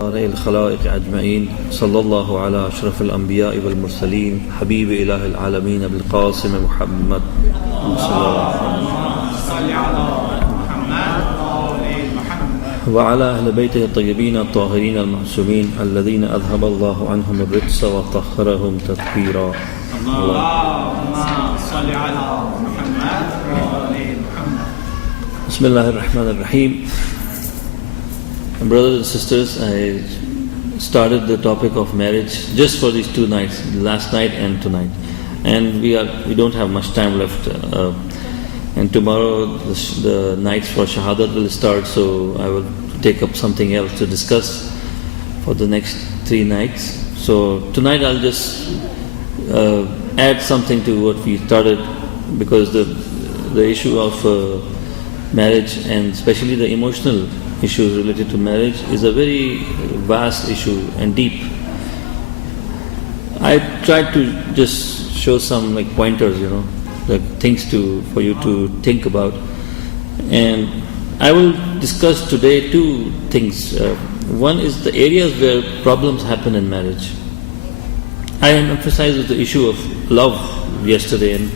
الخلائق أجمعين صلى الله على أشرف الأنبياء والمرسلين حبيب إله العالمين بالقاسم محمد وعلى أهل بيته الطيبين الطاهرين المعصومين الذين أذهب الله عنهم الرجس وطهرهم تطهيرا. اللهم صل على محمد وآل محمد. بسم الله الرحمن الرحيم. Brothers and sisters, I started the topic of marriage just for these 2 nights, last night and tonight. And we don't have much time left. And tomorrow the nights for Shahadat will start, so I will take up something else to discuss for the next 3 nights. So tonight I'll just add something to what we started, because the issue of marriage, and especially the emotional issues related to marriage, is a very vast issue and deep. I tried to just show some pointers, like things for you to think about. And I will discuss today 2 things. One is the areas where problems happen in marriage. I emphasized the issue of love yesterday,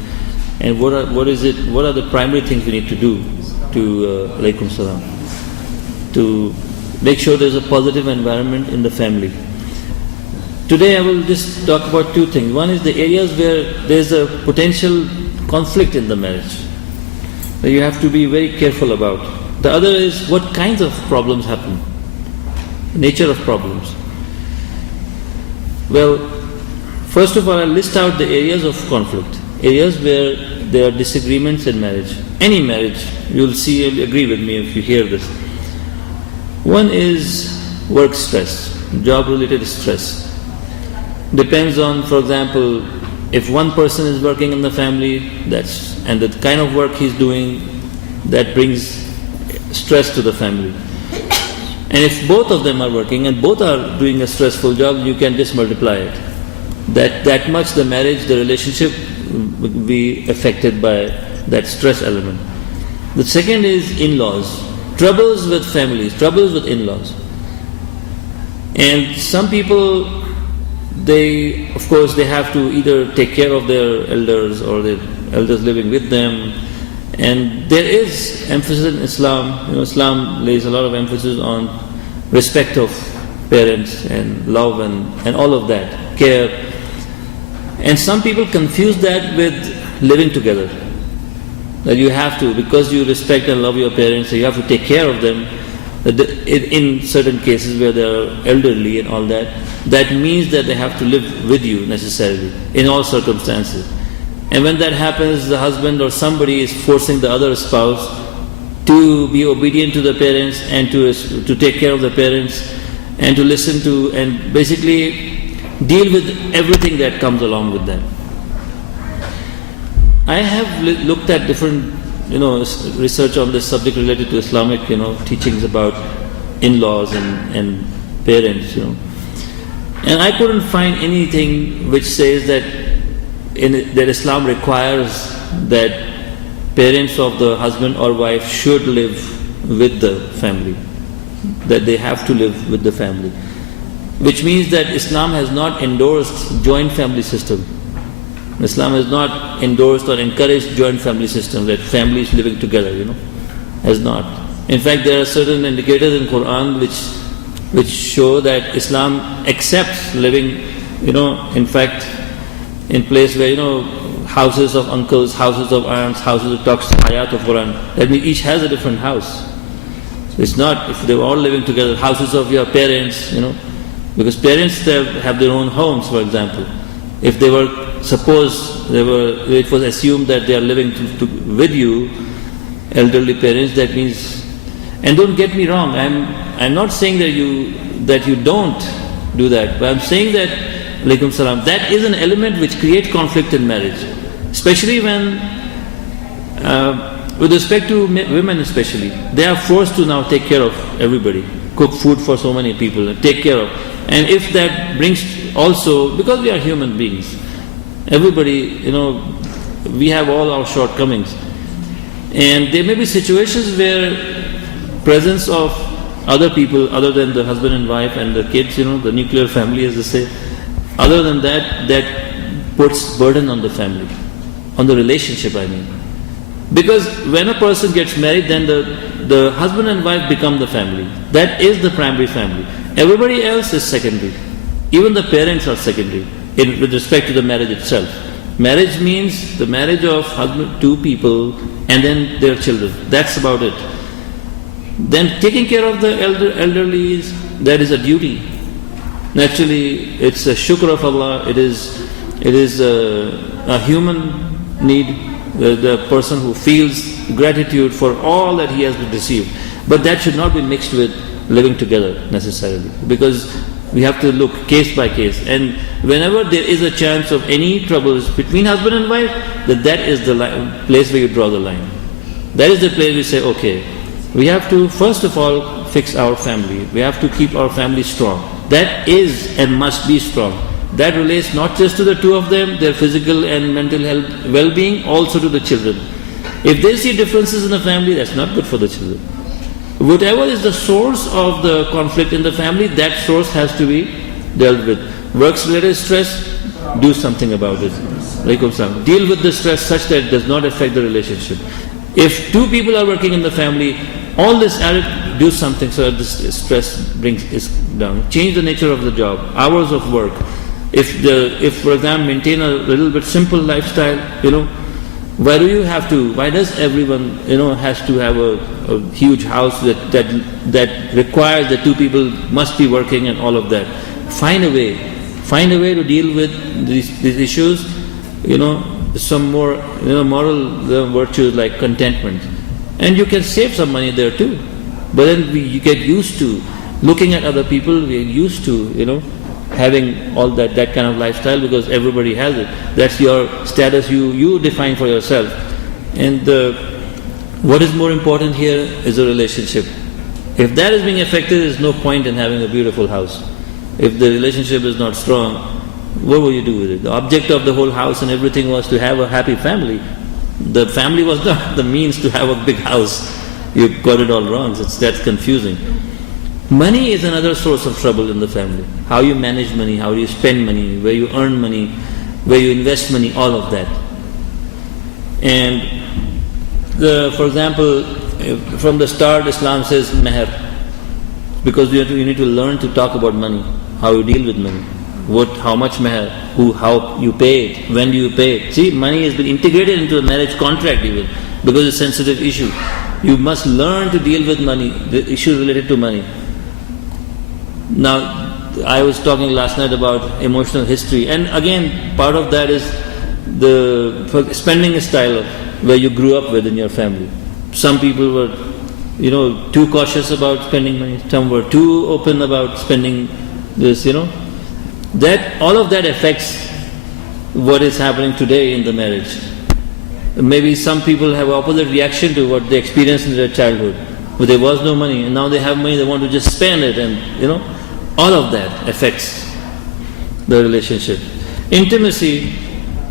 and what are the primary things we need to do to alaykum salam, to make sure there's a positive environment in the family. Today I will just talk about 2 things. One is the areas where there's a potential conflict in the marriage that you have to be very careful about. The other is what kinds of problems happen, nature of problems. Well, first of all, I'll list out the areas of conflict, areas where there are disagreements in marriage. Any marriage, you'll agree with me if you hear this. One is work stress, job-related stress. Depends on, for example, if one person is working in the family, and the kind of work he's doing, that brings stress to the family. And if both of them are working and both are doing a stressful job, you can just multiply it. That much the marriage, the relationship will be affected by that stress element. The second is in-laws. Troubles with families, troubles with in-laws. And some people, they have to either take care of their elders or their elders living with them. And there is emphasis in Islam. Islam lays a lot of emphasis on respect of parents and love and all of that, care. And some people confuse that with living together. That you have to, because you respect and love your parents, so you have to take care of them. In certain cases where they are elderly and all that, that means that they have to live with you necessarily, in all circumstances. And when that happens, the husband or somebody is forcing the other spouse to be obedient to the parents and to take care of the parents and to listen to and basically deal with everything that comes along with that. I have looked at different, research on this subject related to Islamic, teachings about in-laws and parents, And I couldn't find anything which says that Islam requires that parents of the husband or wife should live with the family, that they have to live with the family. Which means that Islam has not endorsed joint family system. Islam has not endorsed or encouraged joint family system, that families living together, has not. In fact, there are certain indicators in Quran which show that Islam accepts living, in fact, in place where, houses of uncles, houses of aunts, houses of talks, ayat of Quran, that means each has a different house. So it's not, if they were all living together, houses of your parents, because parents have their own homes, for example. If they were, it was assumed that they are living with you, elderly parents, that means, and don't get me wrong, I'm not saying that you don't do that, but I'm saying that, alaykum salam, that is an element which creates conflict in marriage, especially when, with respect to women especially, they are forced to now take care of everybody, cook food for so many people, take care of, and if that brings also, because we are human beings, everybody, we have all our shortcomings. And there may be situations where presence of other people, other than the husband and wife and the kids, the nuclear family as they say, other than that puts burden on the family, on the relationship I mean. Because when a person gets married, then the husband and wife become the family. That is the primary family. Everybody else is secondary. Even the parents are secondary with respect to the marriage itself. Marriage means the marriage of husband, two people, and then their children. That's about it. Then taking care of the elderly, that is a duty. Naturally, it's a shukr of Allah. It is a human need, the person who feels gratitude for all that he has received. But that should not be mixed with living together necessarily, because we have to look case by case. And whenever there is a chance of any troubles between husband and wife, that is the place where you draw the line. That is the place we say, okay, we have to first of all fix our family. We have to keep our family strong. That is and must be strong. That relates not just to the two of them, their physical and mental health well-being, also to the children. If they see differences in the family, that's not good for the children. Whatever is the source of the conflict in the family, that source has to be dealt with. Work-related stress, do something about it. Deal with the stress such that it does not affect the relationship. If two people are working in the family, all this added, do something so that this stress is down. Change the nature of the job, hours of work. If for example maintain a little bit simple lifestyle, why does everyone has to have a huge house that requires that two people must be working and all of that? Find a way to deal with these issues, some more moral virtues like contentment. And you can save some money there too. But then you get used to looking at other people, we are used to, having all that kind of lifestyle because everybody has it. That's your status you define for yourself. And what is more important here is a relationship. If that is being affected, there is no point in having a beautiful house. If the relationship is not strong, what will you do with it? The object of the whole house and everything was to have a happy family. The family was not the means to have a big house. You got it all wrong. That's confusing. Money is another source of trouble in the family. How you manage money, how you spend money, where you earn money, where you invest money, all of that. And for example, from the start Islam says meher, because you need to learn to talk about money, how you deal with money, how much meher, how you pay it, when do you pay it. See, money has been integrated into the marriage contract even, because it's a sensitive issue. You must learn to deal with money, the issue related to money. Now, I was talking last night about emotional history, and again, part of that is the spending style where you grew up with in your family. Some people were, too cautious about spending money. Some were too open about spending this, That, all of that affects what is happening today in the marriage. Maybe some people have opposite reaction to what they experienced in their childhood, where there was no money, and now they have money, they want to just spend it, and all of that affects the relationship. Intimacy,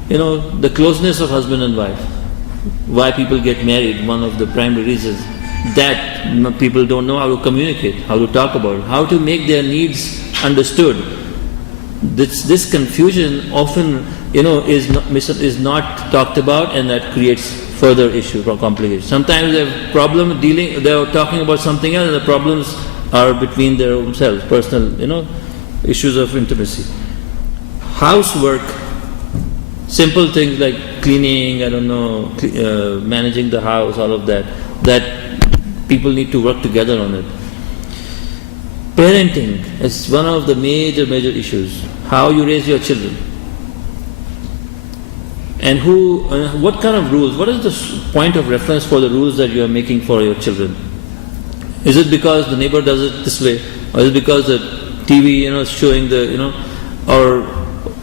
the closeness of husband and wife. Why people get married, one of the primary reasons, that people don't know how to communicate, how to talk about it, how to make their needs understood. This confusion often, is not talked about, and that creates further issues or complications. Sometimes they have problem they are talking about something else, and the problems are between their own selves, personal, issues of intimacy. Housework, simple things like cleaning, managing the house, all of that people need to work together on it. Parenting is one of the major issues. How you raise your children. And what kind of rules, what is the point of reference for the rules that you are making for your children? Is it because the neighbor does it this way? Or is it because the TV, is showing or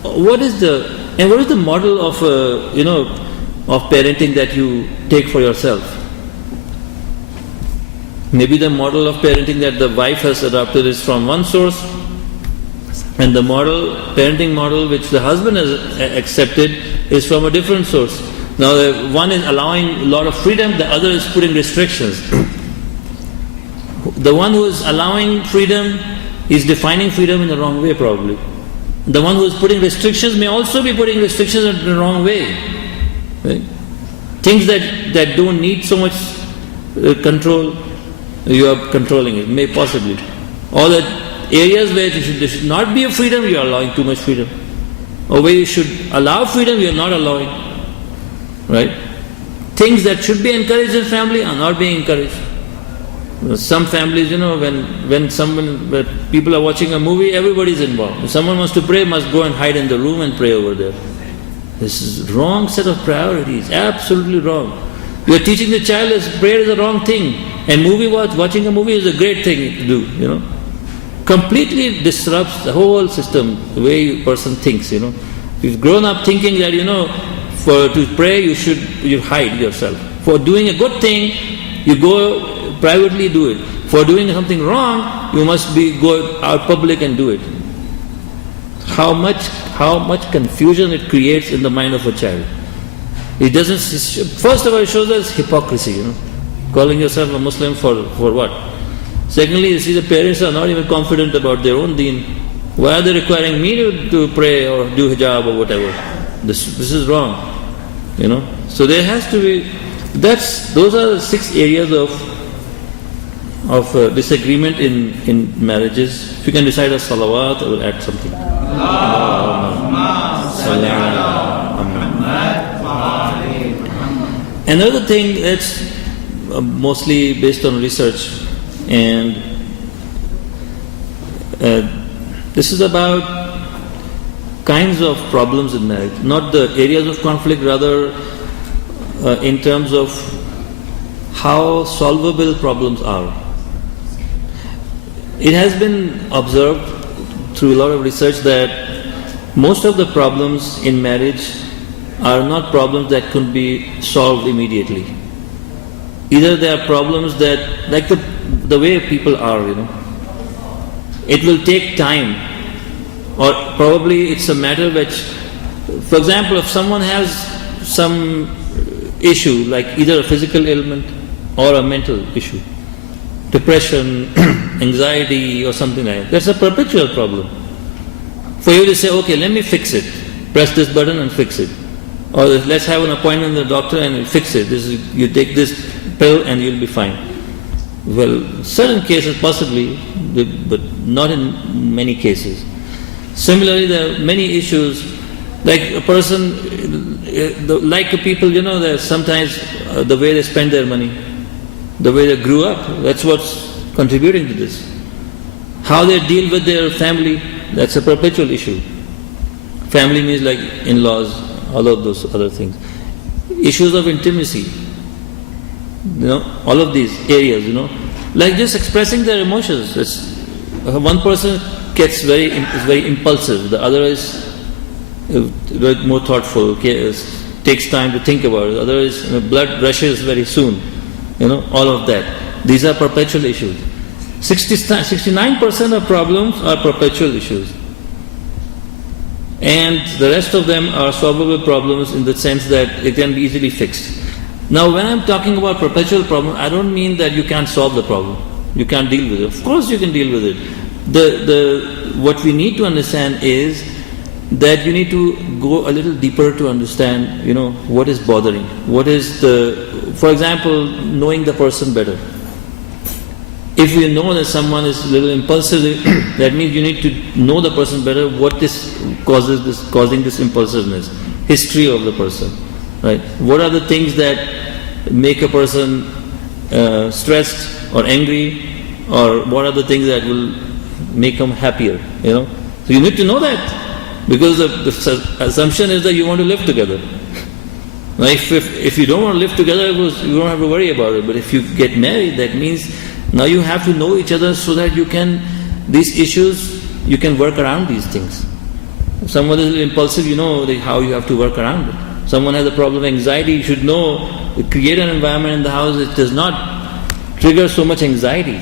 what is the model of, of parenting that you take for yourself? Maybe the model of parenting that the wife has adopted is from one source, and the parenting model which the husband has accepted is from a different source. Now, one is allowing a lot of freedom, the other is putting restrictions. The one who is allowing freedom is defining freedom in the wrong way probably. The one who is putting restrictions may also be putting restrictions in the wrong way. Right? Things that don't need so much control, you are controlling it, may possibly. Or that areas where there should not be a freedom, you are allowing too much freedom. Or where you should allow freedom, you are not allowing. Right? Things that should be encouraged in family are not being encouraged. Some families, when people are watching a movie, everybody is involved. If someone wants to pray, must go and hide in the room and pray over there. This is wrong set of priorities, absolutely wrong. You are teaching the child that prayer is a wrong thing, and watching a movie is a great thing to do, Completely disrupts the whole system, the way a person thinks, You've grown up thinking that, to pray you hide yourself. For doing a good thing, you go privately do it. For doing something wrong, you must go out public and do it. How much confusion it creates in the mind of a child. It doesn't. First of all, it shows us hypocrisy. Calling yourself a Muslim for what? Secondly, you see the parents are not even confident about their own deen. Why are they requiring me to pray or do hijab or whatever? This is wrong. So there has to be. Those are the 6 areas of disagreement in marriages. If you can recite a salawat, I will add something. Another thing that's mostly based on research, and this is about kinds of problems in marriage, not the areas of conflict, rather in terms of how solvable problems are. It has been observed through a lot of research that most of the problems in marriage are not problems that could be solved immediately. Either they are problems that, like the way people are, it will take time, or probably it's a matter which, for example, if someone has some issue, like either a physical ailment or a mental issue, depression, anxiety or something like that, that's a perpetual problem. For you to say, okay, let me fix it, press this button and fix it. Or let's have an appointment with the doctor and fix it. You take this pill and you'll be fine. Well, certain cases possibly, but not in many cases. Similarly, there are many issues, like a person, like people, there's sometimes the way they spend their money, the way they grew up, that's what's contributing to this. How they deal with their family, that's a perpetual issue. Family means like in-laws, all of those other things. Issues of intimacy, all of these areas, like just expressing their emotions. One person is very impulsive, the other is more thoughtful, takes time to think about it, the other is blood rushes very soon, all of that. These are perpetual issues. 69% of problems are perpetual issues. And the rest of them are solvable problems in the sense that it can be easily fixed. Now, when I'm talking about perpetual problem, I don't mean that you can't solve the problem. You can't deal with it. Of course you can deal with it. What we need to understand is that you need to go a little deeper to understand, what is bothering. For example, knowing the person better. If you know that someone is a little impulsive, that means you need to know the person better, what is causing this impulsiveness, history of the person, right? What are the things that make a person stressed or angry, or what are the things that will make them happier, So you need to know that, because the assumption is that you want to live together. Now if you don't want to live together, you don't have to worry about it. But if you get married, that means now you have to know each other so that you can work around these things. If someone is impulsive, you know how you have to work around it. Someone has a problem of anxiety, you should know, create an environment in the house that does not trigger so much anxiety,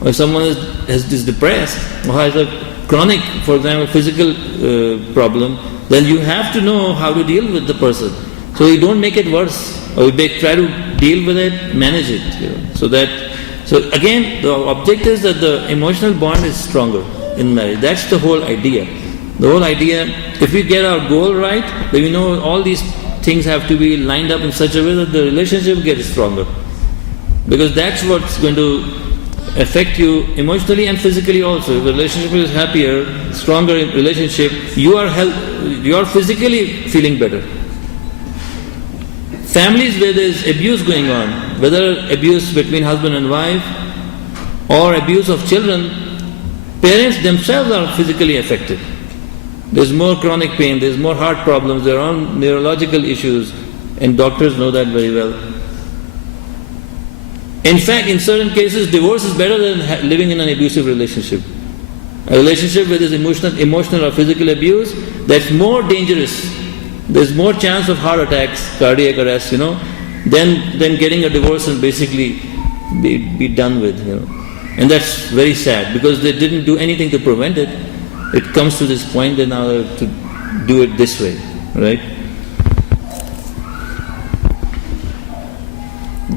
Or if someone is depressed or has a chronic, for example, physical problem, then you have to know how to deal with the person. So you don't make it worse, or you try to deal with it, manage it, So So again, the object is that the emotional bond is stronger in marriage. That's the whole idea. The whole idea, if we get our goal right, then we know all these things have to be lined up in such a way that the relationship gets stronger. Because that's what's going to affect you emotionally and physically also. If the relationship is happier, stronger relationship, you are physically feeling better. Families where there is abuse going on, whether abuse between husband and wife or abuse of children, parents themselves are physically affected. There's more chronic pain, there's more heart problems, there are neurological issues, and doctors know that very well. In fact, in certain cases, divorce is better than living in an abusive relationship. A relationship where there's emotional or physical abuse, that's more dangerous. There's more chance of heart attacks, cardiac arrest, than getting a divorce and basically be done with, And that's very sad because they didn't do anything to prevent it. It comes to this point that now they have to do it this way, right?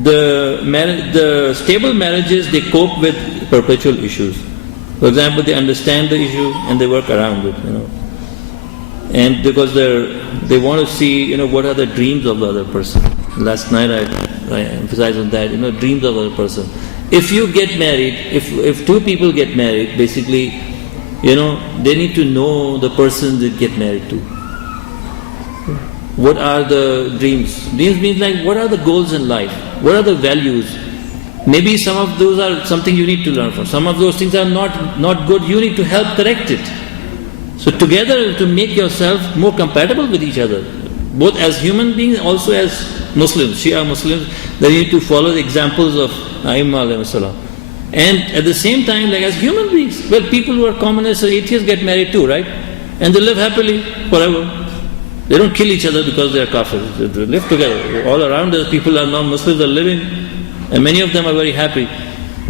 The stable marriages, they cope with perpetual issues. For example, they understand the issue and they work around it, And because they want to see, what are the dreams of the other person. Last night I emphasized on that, dreams of the other person. If you get married, if two people get married, basically, they need to know the person they get married to. What are the dreams? Dreams means like, what are the goals in life? What are the values? Maybe some of those are something you need to learn from. Some of those things are not good, you need to help correct it. So together to make yourself more compatible with each other, both as human beings, also as Muslims, Shia Muslims, they need to follow the examples of Aimma alayhi salam. And at the same time, like as human beings, well, people who are communists or atheists get married too, right? And they live happily forever. They don't kill each other because they are kafirs. They live together. All around us, people are non-Muslims are living, and many of them are very happy.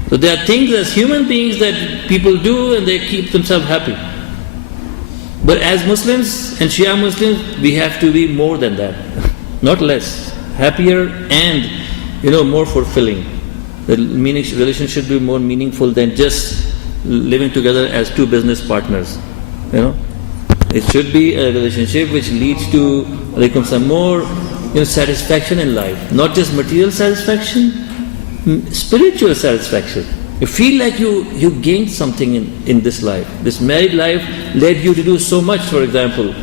So there are things as human beings that people do and they keep themselves happy. But as Muslims and Shia Muslims, we have to be more than that, not less. Happier and, more fulfilling. The relationship should be more meaningful than just living together as two business partners. It should be a relationship which leads to some more satisfaction in life. Not just material satisfaction, spiritual satisfaction. You feel like you gained something in this life. This married life led you to do so much, for example,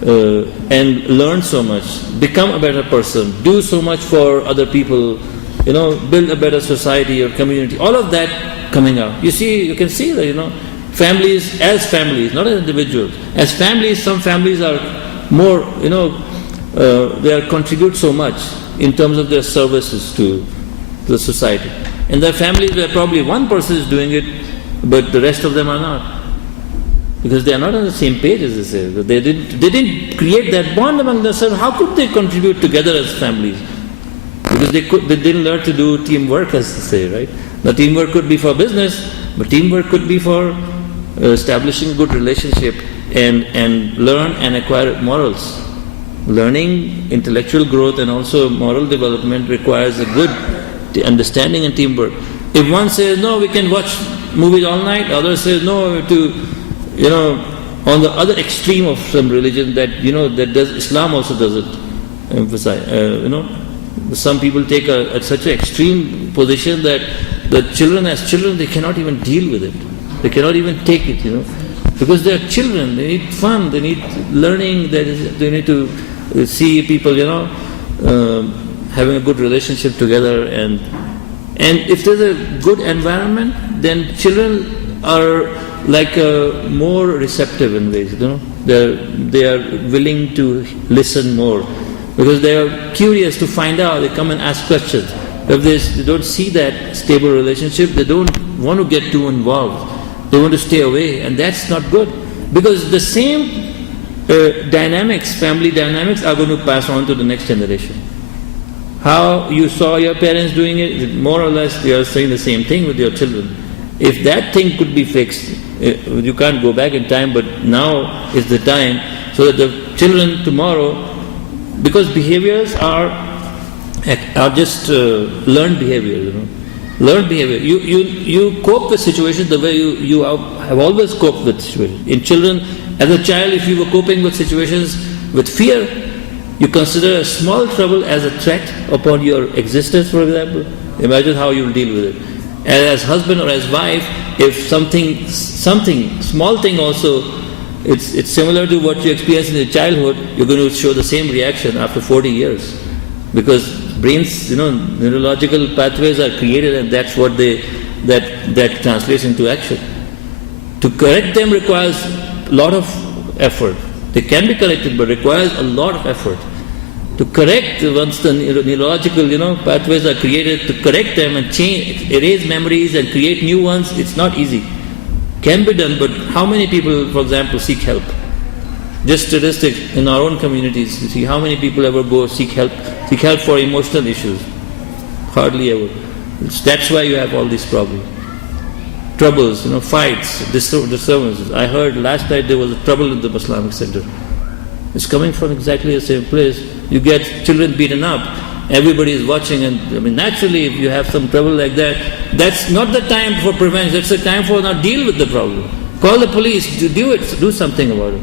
and learn so much, become a better person, do so much for other people, build a better society or community. All of that coming out. You can see that, families as families, not as individuals. As families, some families are more, they contribute so much in terms of their services to the society. And there are families where probably one person is doing it, but the rest of them are not. Because they are not on the same page, as they say. They didn't create that bond among themselves. How could they contribute together as families? Because they didn't learn to do teamwork, as they say, right? The teamwork could be for business, but teamwork could be for establishing a good relationship and learn and acquire morals. Learning, intellectual growth and also moral development requires a good understanding and teamwork. If one says, no, we can watch movies all night, others says, no, on the other extreme of some religion that does, Islam also doesn't emphasize, some people take such an extreme position that the children as children, they cannot even deal with it. They cannot even take it, because they are children, they need fun, they need learning, they need to see people, having a good relationship together, and if there's a good environment, then children are more receptive in ways. They are willing to listen more because they are curious to find out. They come and ask questions. If they don't see that stable relationship, they don't want to get too involved. They want to stay away, and that's not good because the same dynamics, family dynamics, are going to pass on to the next generation. How you saw your parents doing it, more or less you are saying the same thing with your children. If that thing could be fixed, you can't go back in time, but now is the time so that the children tomorrow, because behaviors are just learned behavior, Learn behavior. You cope with situations the way you have always coped with situations. In children, as a child, if you were coping with situations with fear, you consider a small trouble as a threat upon your existence, for example. Imagine how you will deal with it. And as husband or as wife, if something, small thing also, it's similar to what you experienced in your childhood, you're going to show the same reaction after 40 years. Because brains, neurological pathways are created, and that's what that translates into action. To correct them requires a lot of effort. They can be corrected, but requires a lot of effort. To correct, once the neurological pathways are created, to correct them and change, erase memories and create new ones, it's not easy. Can be done, but how many people, for example, seek help? Just statistics in our own communities, you see how many people ever go seek help for emotional issues? Hardly ever. That's why you have all these problems. Troubles, fights, disturbances. I heard last night there was a trouble in the Islamic Center. It's coming from exactly the same place. You get children beaten up, everybody is watching, and naturally if you have some trouble like that, that's not the time for prevention, that's the time for now deal with the problem. Call the police, do something about it.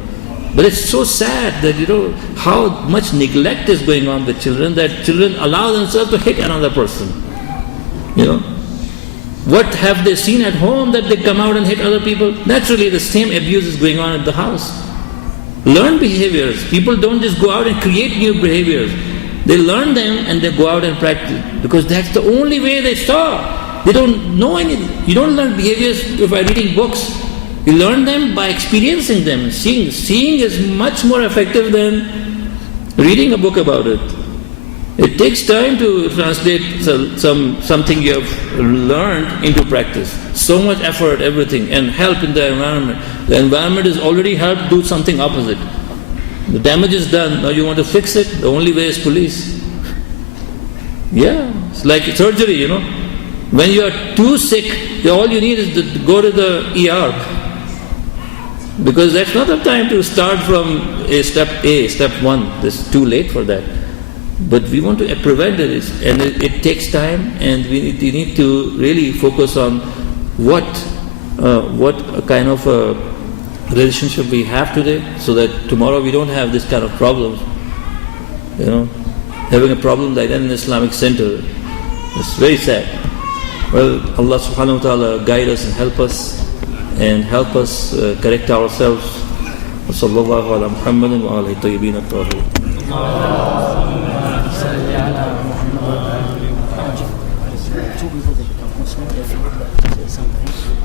But it's so sad that how much neglect is going on with children, that children allow themselves to hit another person. What have they seen at home that they come out and hit other people? Naturally the same abuse is going on at the house. Learn behaviors. People don't just go out and create new behaviors. They learn them and they go out and practice, because that's the only way they saw. They don't know anything. You don't learn behaviors by reading books. You learn them by experiencing them. Seeing is much more effective than reading a book about it. It takes time to translate something you have learned into practice. So much effort, everything, and help in the environment. The environment is already helped do something opposite. The damage is done, now you want to fix it, the only way is police. Yeah, it's like surgery, When you are too sick, all you need is to go to the ER. Because that's not the time to start from step 1. It's too late for that. But we want to prevent it, and it takes time, and we need to really focus on what kind of a relationship we have today, so that tomorrow we don't have this kind of problems. Having a problem like that in the Islamic Center, it's very sad. Well, Allah subhanahu wa ta'ala guide us and help us correct ourselves. وصلى الله على محمد وعلى الطيبين الطاهرين.